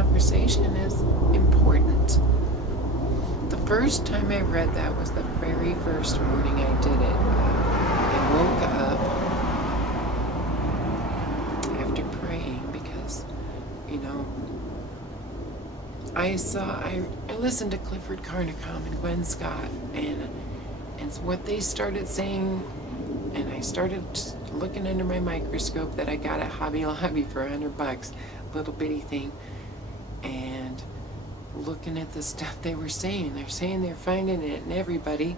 conversation is important. The first time I read that was the very first morning I did it. I woke up after praying because, I listened to Clifford Carnicom and Gwen Scott, and what they started saying, and I started looking under my microscope that I got at Hobby Lobby for $100, little bitty thing, and looking at the stuff they were saying. They're saying they're finding it in everybody,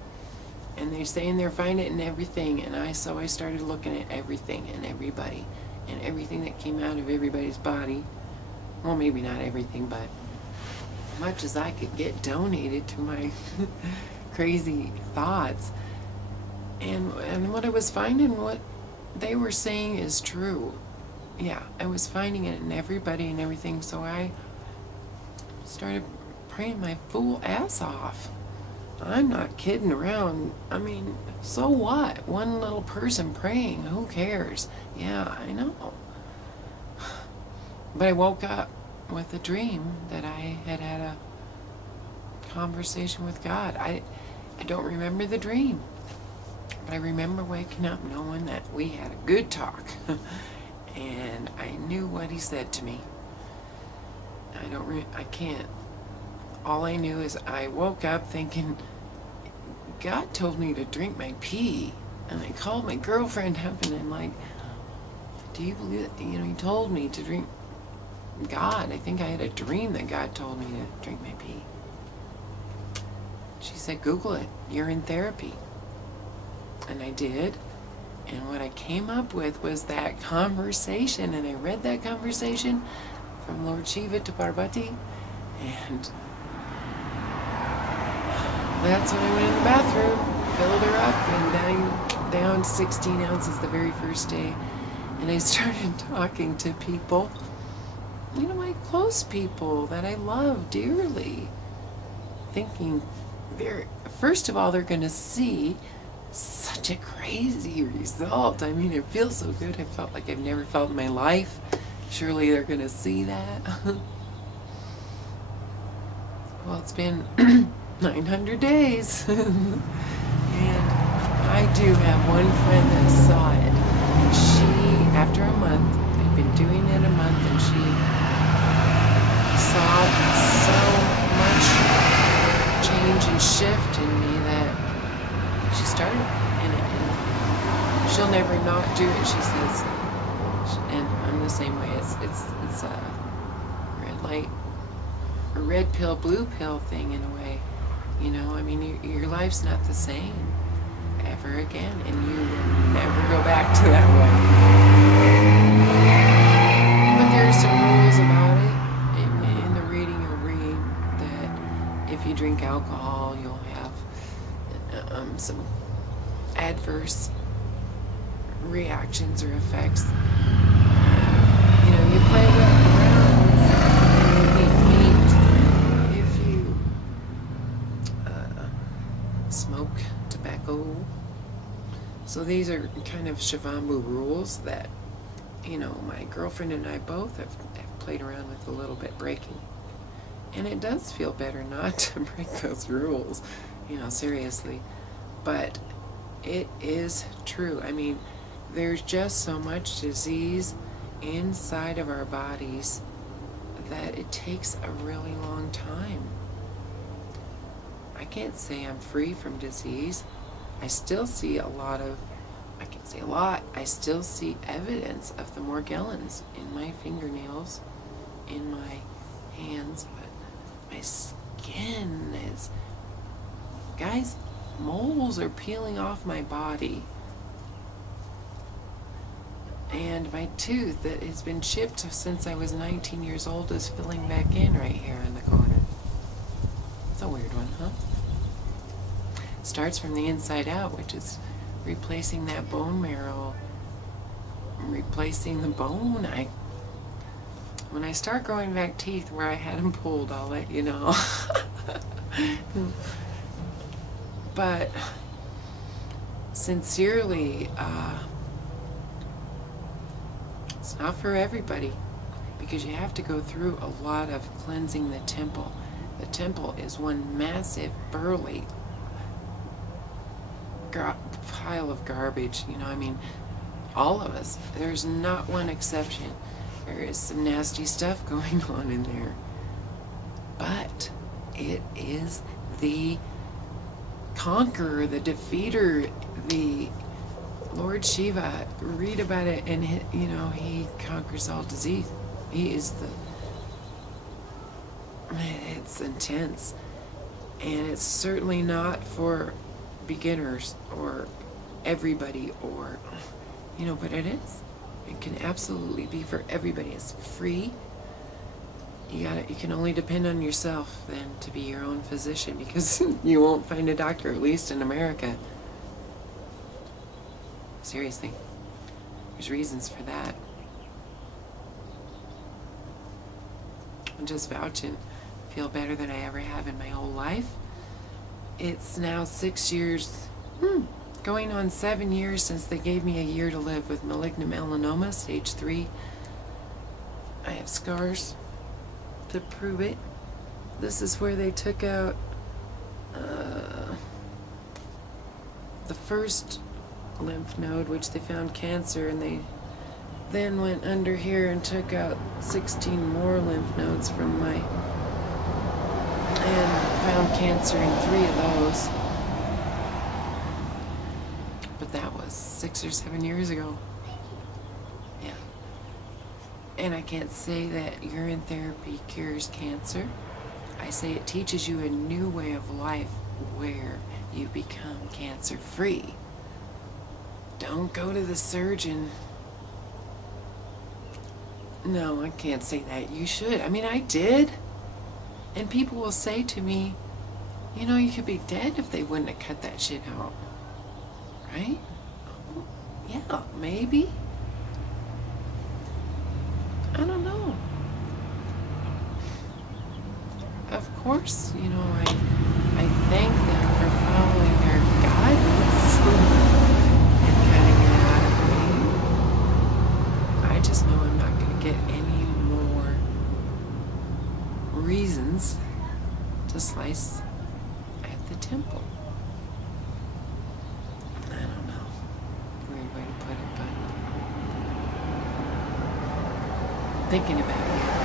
and they're saying they're finding it in everything, and so I started looking at everything and everybody, and everything that came out of everybody's body. Well, maybe not everything, but much as I could get donated to my crazy thoughts. And what I was finding, what they were saying is true. Yeah, I was finding it in everybody and everything, so I started praying my fool ass off. I'm not kidding around. I mean, so what? One little person praying, who cares? Yeah, I know. But I woke up with a dream that I had a conversation with God. I don't remember the dream, but I remember waking up knowing that we had a good talk, and I knew what he said to me. I can't. All I knew is I woke up thinking, God told me to drink my pee, and I called my girlfriend up and I'm like, do you believe that? He told me to drink. God, I think I had a dream that God told me to drink my pee. She said, Google it. You're in therapy. And I did. And what I came up with was that conversation. And I read that conversation from Lord Shiva to Parvati. And that's when I went in the bathroom, filled her up, and down 16 ounces the very first day. And I started talking to people, my close people that I love dearly, thinking, first of all, they're going to see such a crazy result. I mean, it feels so good. I felt like I've never felt in my life. Surely they're going to see that. Well, it's been 900 days. And I do have one friend that saw it. And she, after a month, I'd been doing it a month, and she saw so much change and shift in me that she started, and she'll never not do it, she says. And I'm the same way. It's a red light, a red pill, blue pill thing in a way. I mean, your life's not the same ever again, and you will never go back to that way. But there are some rules about it. In the reading, you'll read that if you drink alcohol, you'll have some adverse reactions or effects. You play around with meat. If you smoke tobacco. So these are kind of Shivambu rules that, my girlfriend and I both have played around with a little bit, breaking. And it does feel better not to break those rules, seriously. But it is true. I mean, there's just so much disease inside of our bodies that it takes a really long time. I can't say I'm free from disease. I still see I can't say a lot, I still see evidence of the Morgellons in my fingernails, in my hands, but my skin is, guys, moles are peeling off my body. And my tooth that has been chipped since I was 19 years old is filling back in right here in the corner. It's a weird one, huh? Starts from the inside out, which is replacing that bone marrow, replacing the bone. When I start growing back teeth where I had them pulled, I'll let you know. But sincerely, it's not for everybody. because you have to go through a lot of cleansing the temple. The temple is one massive, burly pile of garbage. You know, I mean, all of us. There's not one exception. There is some nasty stuff going on in there. But it is the conqueror, the defeater, the Lord Shiva. Read about it, and he conquers all disease. He is it's intense, and it's certainly not for beginners or everybody, or but it is. It can absolutely be for everybody. It's free. You can only depend on yourself then to be your own physician, because you won't find a doctor, at least in America. Seriously. There's reasons for that. I'm just vouching. Feel better than I ever have in my whole life. It's now 6 years, going on 7 years since they gave me a year to live with malignant melanoma, stage 3. I have scars to prove it. This is where they took out the first lymph node, which they found cancer, and they then went under here and took out 16 more lymph nodes from and found cancer in 3 of those. But that was 6 or 7 years ago. Yeah. And I can't say that urine therapy cures cancer. I say it teaches you a new way of life where you become cancer-free. Don't go to the surgeon. No, I can't say that. You should. I mean, I did. And people will say to me, you could be dead if they wouldn't have cut that shit out. Right? Yeah, maybe. I don't know. Of course, I thank them for following their guidance and cutting it out of me. I just know I'm not going to get any more reasons to slice at the temple. I don't know. Weird way to put it, but thinking about it.